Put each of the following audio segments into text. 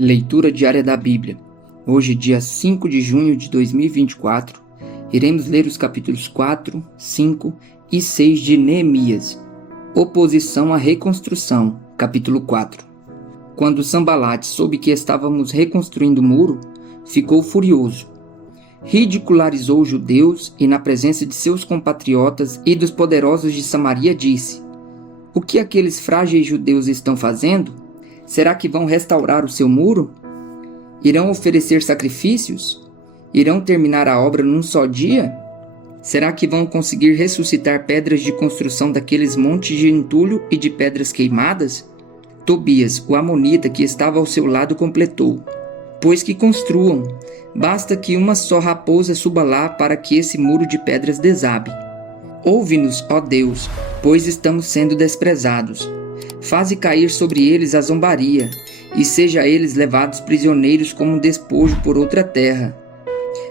Leitura diária da Bíblia. Hoje, dia 5 de junho de 2024, iremos ler os capítulos 4, 5 e 6 de Neemias. Oposição à reconstrução, capítulo 4. Quando Sanbalate soube que estávamos reconstruindo o muro, ficou furioso. Ridicularizou os judeus e, na presença de seus compatriotas e dos poderosos de Samaria, disse: "O que aqueles frágeis judeus estão fazendo? Será que vão restaurar o seu muro? Irão oferecer sacrifícios? Irão terminar a obra num só dia? Será que vão conseguir ressuscitar pedras de construção daqueles montes de entulho e de pedras queimadas?" Tobias, o amonita que estava ao seu lado, completou: "Pois que construam, basta que uma só raposa suba lá para que esse muro de pedras desabe. Ouve-nos, ó Deus, pois estamos sendo desprezados. Faze cair sobre eles a zombaria, e seja eles levados prisioneiros como um despojo por outra terra.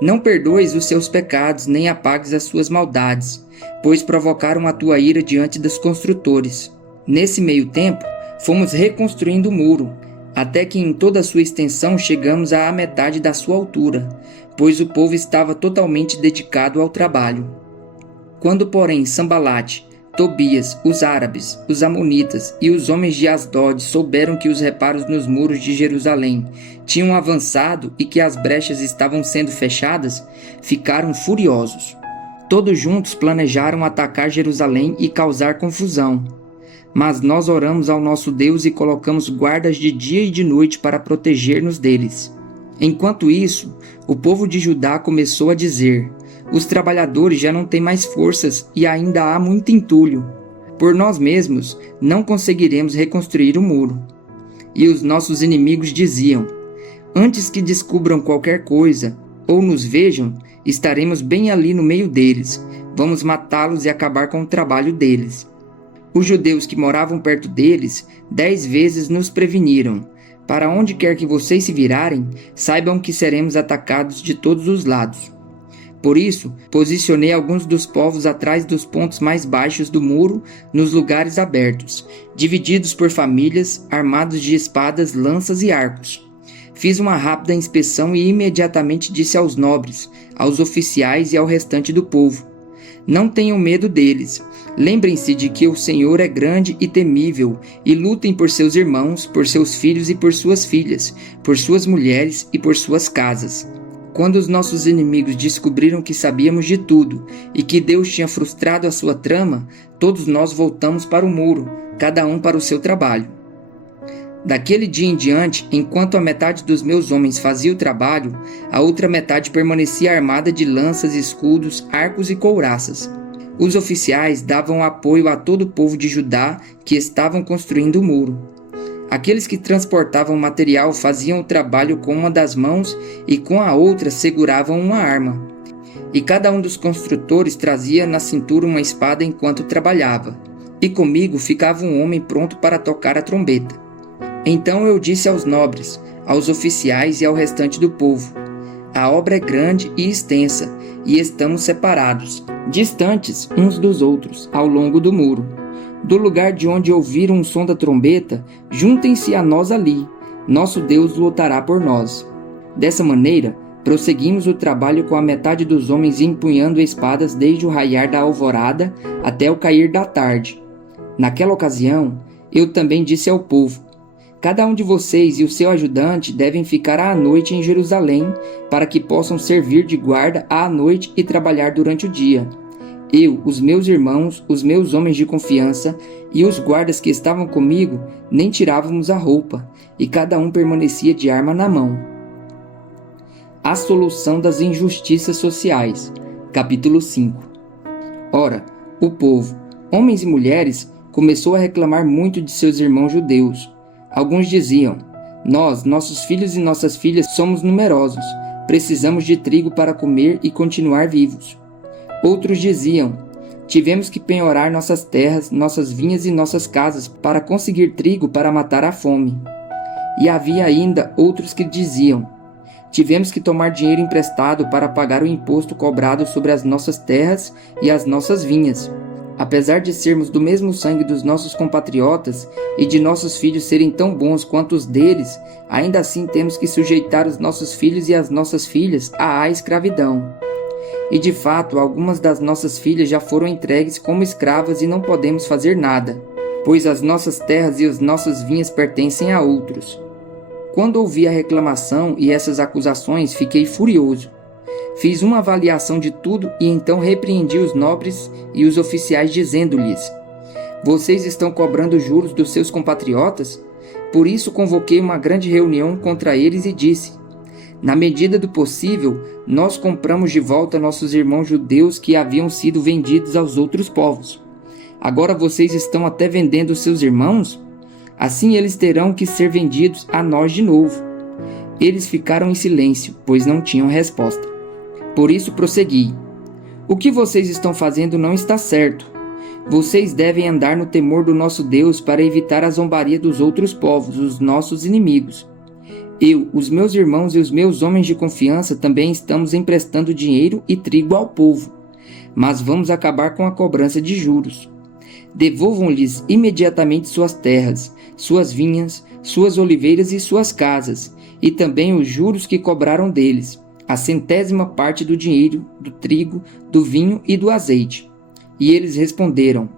Não perdoes os seus pecados, nem apagues as suas maldades, pois provocaram a tua ira diante dos construtores." Nesse meio tempo, fomos reconstruindo o muro, até que em toda a sua extensão chegamos à metade da sua altura, pois o povo estava totalmente dedicado ao trabalho. Quando, porém, Sanbalate, Tobias, os árabes, os amonitas e os homens de Asdod souberam que os reparos nos muros de Jerusalém tinham avançado e que as brechas estavam sendo fechadas, ficaram furiosos. Todos juntos planejaram atacar Jerusalém e causar confusão. Mas nós oramos ao nosso Deus e colocamos guardas de dia e de noite para proteger-nos deles. Enquanto isso, o povo de Judá começou a dizer: "Os trabalhadores já não têm mais forças e ainda há muito entulho. Por nós mesmos não conseguiremos reconstruir o muro." E os nossos inimigos diziam: "Antes que descubram qualquer coisa ou nos vejam, estaremos bem ali no meio deles. Vamos matá-los e acabar com o trabalho deles." Os judeus que moravam perto deles 10 vezes nos preveniram: "Para onde quer que vocês se virarem, saibam que seremos atacados de todos os lados." Por isso, posicionei alguns dos povos atrás dos pontos mais baixos do muro, nos lugares abertos, divididos por famílias, armados de espadas, lanças e arcos. Fiz uma rápida inspeção e imediatamente disse aos nobres, aos oficiais e ao restante do povo: "Não tenham medo deles. Lembrem-se de que o Senhor é grande e temível, e lutem por seus irmãos, por seus filhos e por suas filhas, por suas mulheres e por suas casas." Quando os nossos inimigos descobriram que sabíamos de tudo e que Deus tinha frustrado a sua trama, todos nós voltamos para o muro, cada um para o seu trabalho. Daquele dia em diante, enquanto a metade dos meus homens fazia o trabalho, a outra metade permanecia armada de lanças, escudos, arcos e couraças. Os oficiais davam apoio a todo o povo de Judá que estavam construindo o muro. Aqueles que transportavam material faziam o trabalho com uma das mãos e com a outra seguravam uma arma. E cada um dos construtores trazia na cintura uma espada enquanto trabalhava. E comigo ficava um homem pronto para tocar a trombeta. Então eu disse aos nobres, aos oficiais e ao restante do povo: "A obra é grande e extensa, e estamos separados, distantes uns dos outros, ao longo do muro. Do lugar de onde ouviram o som da trombeta, juntem-se a nós ali. Nosso Deus lutará por nós." Dessa maneira, prosseguimos o trabalho com a metade dos homens empunhando espadas desde o raiar da alvorada até o cair da tarde. Naquela ocasião, eu também disse ao povo: "Cada um de vocês e o seu ajudante devem ficar à noite em Jerusalém, para que possam servir de guarda à noite e trabalhar durante o dia. Eu, os meus irmãos, os meus homens de confiança e os guardas que estavam comigo nem tirávamos a roupa, e cada um permanecia de arma na mão." A solução das injustiças sociais, capítulo 5. Ora, o povo, homens e mulheres, começou a reclamar muito de seus irmãos judeus. Alguns diziam: "Nós, nossos filhos e nossas filhas somos numerosos, precisamos de trigo para comer e continuar vivos." Outros diziam: "Tivemos que penhorar nossas terras, nossas vinhas e nossas casas para conseguir trigo para matar a fome." E havia ainda outros que diziam: "Tivemos que tomar dinheiro emprestado para pagar o imposto cobrado sobre as nossas terras e as nossas vinhas." Apesar de sermos do mesmo sangue dos nossos compatriotas e de nossos filhos serem tão bons quanto os deles, ainda assim temos que sujeitar os nossos filhos e as nossas filhas à escravidão. E de fato, algumas das nossas filhas já foram entregues como escravas e não podemos fazer nada, pois as nossas terras e as nossas vinhas pertencem a outros. Quando ouvi a reclamação e essas acusações, fiquei furioso. Fiz uma avaliação de tudo e então repreendi os nobres e os oficiais, dizendo-lhes: vocês estão cobrando juros dos seus compatriotas? Por isso convoquei uma grande reunião contra eles e disse: na medida do possível, nós compramos de volta nossos irmãos judeus que haviam sido vendidos aos outros povos. Agora vocês estão até vendendo seus irmãos? Assim eles terão que ser vendidos a nós de novo. Eles ficaram em silêncio, pois não tinham resposta. Por isso prossegui: o que vocês estão fazendo não está certo. Vocês devem andar no temor do nosso Deus para evitar a zombaria dos outros povos, os nossos inimigos. Eu, os meus irmãos e os meus homens de confiança também estamos emprestando dinheiro e trigo ao povo, mas vamos acabar com a cobrança de juros. Devolvam-lhes imediatamente suas terras, suas vinhas, suas oliveiras e suas casas, e também os juros que cobraram deles, a 100ª parte do dinheiro, do trigo, do vinho e do azeite. E eles responderam: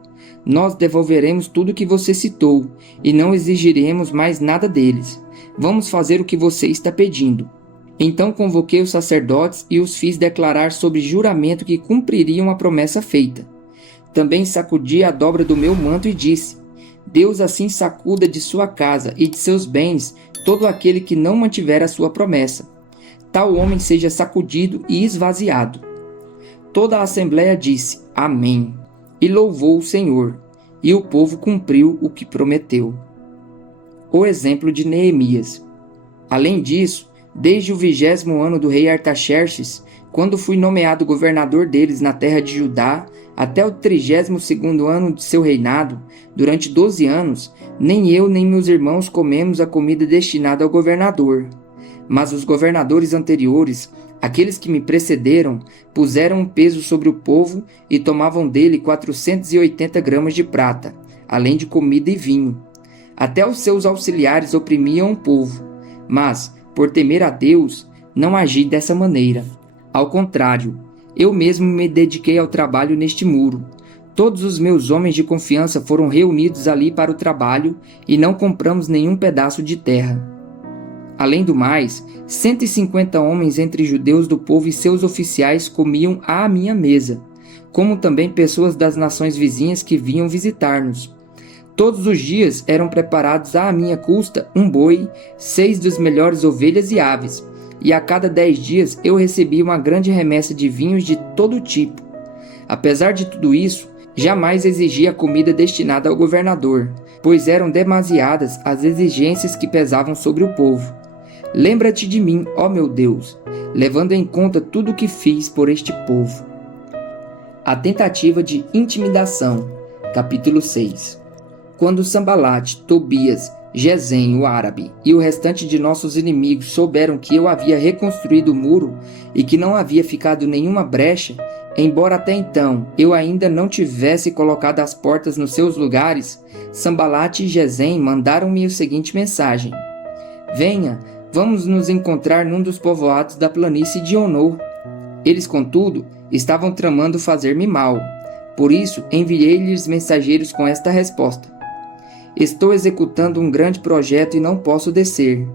nós devolveremos tudo que você citou, e não exigiremos mais nada deles. Vamos fazer o que você está pedindo. Então convoquei os sacerdotes e os fiz declarar sob juramento que cumpririam a promessa feita. Também sacudi a dobra do meu manto e disse: Deus assim sacuda de sua casa e de seus bens todo aquele que não mantiver a sua promessa. Tal homem seja sacudido e esvaziado. Toda a assembleia disse: Amém, e louvou o Senhor, e o povo cumpriu o que prometeu. O exemplo de Neemias. Além disso, desde o 20º ano do rei Artaxerxes, quando fui nomeado governador deles na terra de Judá, até o 32º ano de seu reinado, durante 12 anos, nem eu nem meus irmãos comemos a comida destinada ao governador. Mas os governadores anteriores, aqueles que me precederam, puseram um peso sobre o povo e tomavam dele 480 gramas de prata, além de comida e vinho. Até os seus auxiliares oprimiam o povo, mas, por temer a Deus, não agi dessa maneira. Ao contrário, eu mesmo me dediquei ao trabalho neste muro. Todos os meus homens de confiança foram reunidos ali para o trabalho e não compramos nenhum pedaço de terra. Além do mais, 150 homens entre judeus do povo e seus oficiais comiam à minha mesa, como também pessoas das nações vizinhas que vinham visitar-nos. Todos os dias eram preparados à minha custa um boi, 6 das melhores ovelhas e aves, e a cada 10 dias eu recebia uma grande remessa de vinhos de todo tipo. Apesar de tudo isso, jamais exigia comida destinada ao governador, pois eram demasiadas as exigências que pesavam sobre o povo. Lembra-te de mim, ó meu Deus, levando em conta tudo o que fiz por este povo. A tentativa de intimidação. Capítulo 6. Quando Sambalate, Tobias, Gesem, o árabe, e o restante de nossos inimigos souberam que eu havia reconstruído o muro e que não havia ficado nenhuma brecha, embora até então eu ainda não tivesse colocado as portas nos seus lugares, Sambalate e Gesem mandaram-me a seguinte mensagem: Venha, vamos nos encontrar num dos povoados da planície de Ono. Eles, contudo, estavam tramando fazer-me mal. Por isso, enviei-lhes mensageiros com esta resposta: Estou executando um grande projeto e não posso descer.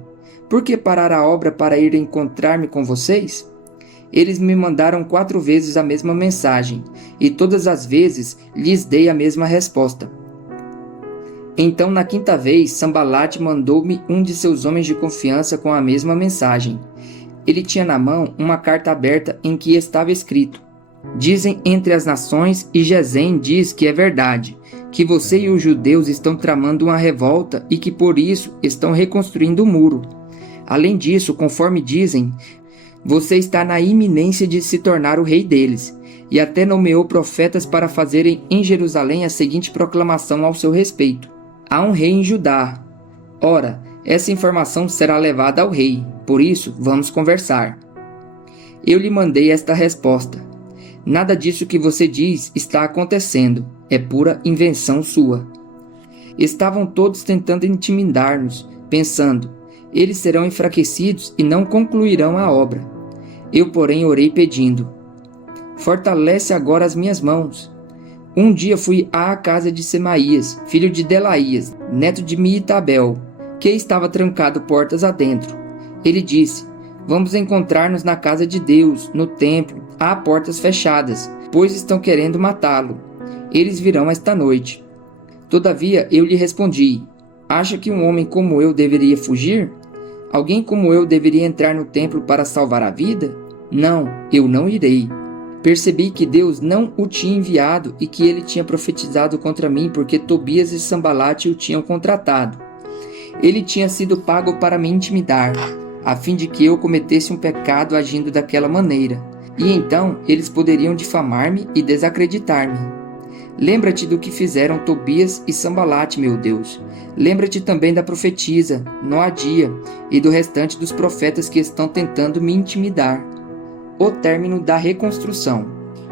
Por que parar a obra para ir encontrar-me com vocês? Eles me mandaram 4 vezes a mesma mensagem, e todas as vezes lhes dei a mesma resposta. Então, na 5ª vez, Sambalate mandou-me um de seus homens de confiança com a mesma mensagem. Ele tinha na mão uma carta aberta em que estava escrito: Dizem entre as nações, e Gesem diz que é verdade, que você e os judeus estão tramando uma revolta e que por isso estão reconstruindo o muro. Além disso, conforme dizem, você está na iminência de se tornar o rei deles, e até nomeou profetas para fazerem em Jerusalém a seguinte proclamação ao seu respeito: Há um rei em Judá. Ora, essa informação será levada ao rei, por isso vamos conversar. Eu lhe mandei esta resposta: Nada disso que você diz está acontecendo. é pura invenção sua. Estavam todos tentando intimidar-nos, pensando, eles serão enfraquecidos e não concluirão a obra. Eu, porém, orei pedindo, fortalece agora as minhas mãos. Um dia fui à casa de Semaías, filho de Delaías, neto de Miitabel, que estava trancado portas adentro. Ele disse, vamos encontrar-nos na casa de Deus, no templo, há portas fechadas, pois estão querendo matá-lo. Eles virão esta noite. Todavia eu lhe respondi, acha que um homem como eu deveria fugir? Alguém como eu deveria entrar no templo para salvar a vida? Não, eu não irei. Percebi que Deus não o tinha enviado e que ele tinha profetizado contra mim porque Tobias e Sambalate o tinham contratado. Ele tinha sido pago para me intimidar, a fim de que eu cometesse um pecado agindo daquela maneira. E então eles poderiam difamar-me e desacreditar-me. Lembra-te do que fizeram Tobias e Sambalate, meu Deus. Lembra-te também da profetisa, Noadia, e do restante dos profetas que estão tentando me intimidar. O término da reconstrução.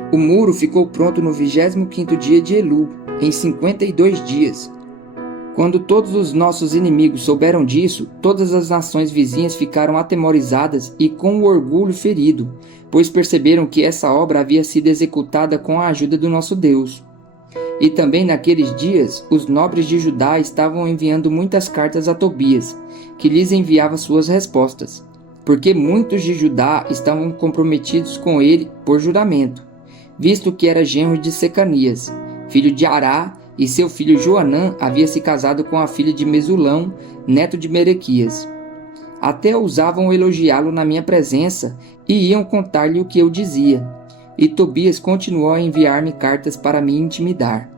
O muro ficou pronto no 25º dia de Elul, em 52 dias. Quando todos os nossos inimigos souberam disso, todas as nações vizinhas ficaram atemorizadas e com o orgulho ferido, pois perceberam que essa obra havia sido executada com a ajuda do nosso Deus. E também naqueles dias, os nobres de Judá estavam enviando muitas cartas a Tobias, que lhes enviava suas respostas, porque muitos de Judá estavam comprometidos com ele por juramento, visto que era genro de Secanias, filho de Ará, e seu filho Joanã havia se casado com a filha de Mesulão, neto de Merequias. Até ousavam elogiá-lo na minha presença e iam contar-lhe o que eu dizia. E Tobias continuou a enviar-me cartas para me intimidar.